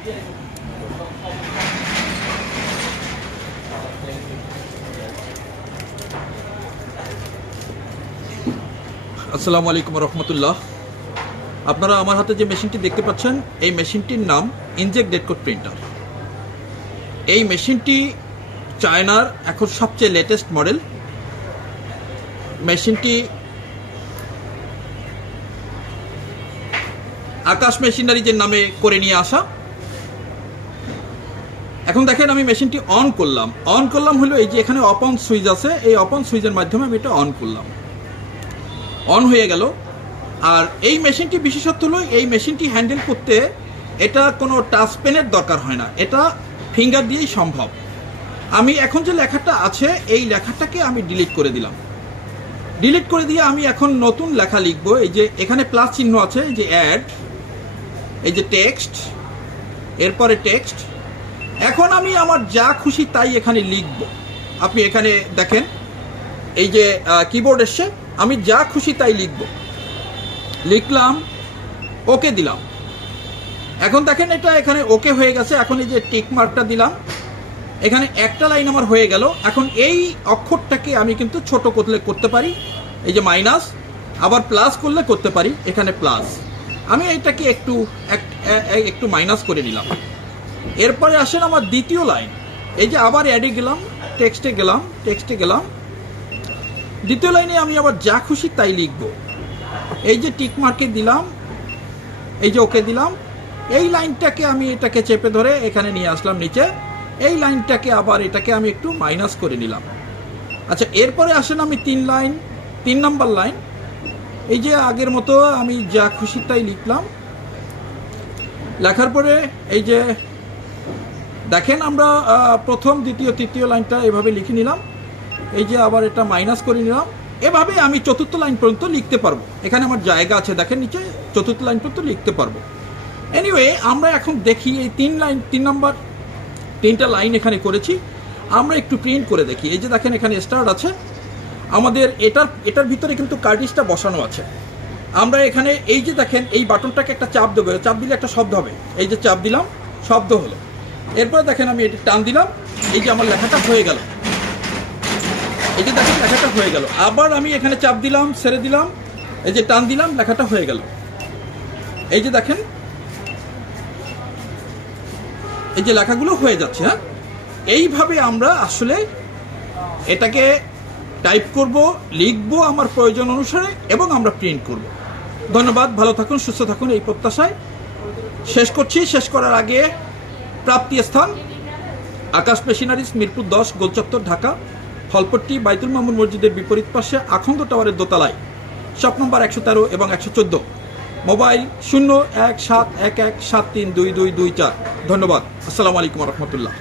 আসসালামু আলাইকুম রহমতুল্লাহ। আপনারা আমার হাতে যে মেশিনটি দেখতে পাচ্ছেন, এই মেশিনটির নাম ইনজেক্ট ডেড কোড প্রিন্টার। এই মেশিনটি চায়নার এখন সবচেয়ে লেটেস্ট মডেল। মেশিনটি আকাশ মেশিনারিজের নামে করে নিয়ে আসা। এখন দেখেন, আমি মেশিনটি অন করলাম হলো এই যে এখানে অপ অন সুইচ আছে, এই অপ অন সুইচের মাধ্যমে আমি এটা অন করলাম, অন হয়ে গেল। আর এই মেশিনটি বিশেষত্ব হলো, এই মেশিনটি হ্যান্ডেল করতে এটা কোনো টাচ পেনের দরকার হয় না, এটা ফিঙ্গার দিয়েই সম্ভব। আমি এখন যে লেখাটা আছে, এই লেখাটাকে আমি ডিলিট করে দিলাম। ডিলিট করে দিয়ে আমি এখন নতুন লেখা লিখব। এই যে এখানে প্লাস চিহ্ন আছে, এই যে অ্যাড, এই যে টেক্সট, এরপরে টেক্সট। এখন আমি আমার যা খুশি তাই এখানে লিখব। আপনি এখানে দেখেন, এই যে কিবোর্ড এসছে, আমি যা খুশি তাই লিখলাম, ওকে দিলাম। এখন দেখেন এটা এখানে ওকে হয়ে গেছে। এখন এই যে টিক মার্কটা দিলাম, এখানে একটা লাইন আমার হয়ে গেল। এখন এই অক্ষরটাকে আমি কিন্তু ছোট করতে পারি, এই যে মাইনাস, আবার প্লাস করলে করতে পারি, এখানে প্লাস। আমি এইটাকে একটু মাইনাস করে নিলাম। এরপরে আসেন আমার দ্বিতীয় লাইন, এই যে আবার অ্যাডে গেলাম, টেক্সটে গেলাম। দ্বিতীয় লাইনে আমি আবার যা খুশি তাই লিখব। এই যে টিক মার্কে দিলাম, এই যে ওকে দিলাম। এই লাইনটাকে আমি এটাকে চেপে ধরে এখানে নিয়ে আসলাম নিচে। এই লাইনটাকে আবার এটাকে আমি একটু মাইনাস করে নিলাম। আচ্ছা, এরপরে আসেন আমি 3 নাম্বার লাইন। এই যে আগের মতো আমি যা খুশি তাই লিখলাম। লেখার পরে এই যে দেখেন, আমরা প্রথম, দ্বিতীয়, তৃতীয় লাইনটা এভাবে লিখে নিলাম। এই যে আবার এটা মাইনাস করে নিলাম। এভাবে আমি চতুর্থ লাইন পর্যন্ত লিখতে পারবো। এখানে আমার জায়গা আছে, দেখেন নিচে চতুর্থ লাইন পর্যন্ত লিখতে পারবো। এনিওয়ে, আমরা এখন দেখি এই 3টা লাইন এখানে করেছি, আমরা একটু প্রিন্ট করে দেখি। এই যে দেখেন এখানে স্টার্ট আছে, আমাদের এটার ভিতরে কিন্তু কার্টিজটা বসানো আছে। আমরা এখানে এই যে দেখেন, এই বাটনটাকে একটা চাপ দেবো, চাপ দিলে একটা শব্দ হবে। এই যে চাপ দিলাম, শব্দ হলো। এরপরে দেখেন আমি এটি টান দিলাম, এই যে আমার লেখাটা হয়ে গেল। এই যে দেখেন লেখাটা হয়ে গেল। আবার আমি এখানে চাপ দিলাম, ছেড়ে দিলাম, এই যে টান দিলাম, লেখাটা হয়ে গেল। এই যে দেখেন, এই যে লেখাগুলো হয়ে যাচ্ছে। হ্যাঁ, এইভাবে আমরা আসলে এটাকে টাইপ করব, লিখবো আমার প্রয়োজন অনুসারে, এবং আমরা প্রিন্ট করব। ধন্যবাদ, ভালো থাকুন, সুস্থ থাকুন, এই প্রত্যাশায় শেষ করছি। শেষ করার আগে প্রাপ্তি স্থান আকাশ মেশিনারিজ, মিরপুর 10, গোলচত্বর, ঢাকা। হলপট্টি বাইতুল মামুন মসজিদের বিপরীত পাশে আখন্দ টাওয়ারের দোতলায়, শপ নম্বর 113 এবং 114। মোবাইল 017117322224। ধন্যবাদ। আসসালামু আলাইকুম রহমতুল্লাহ।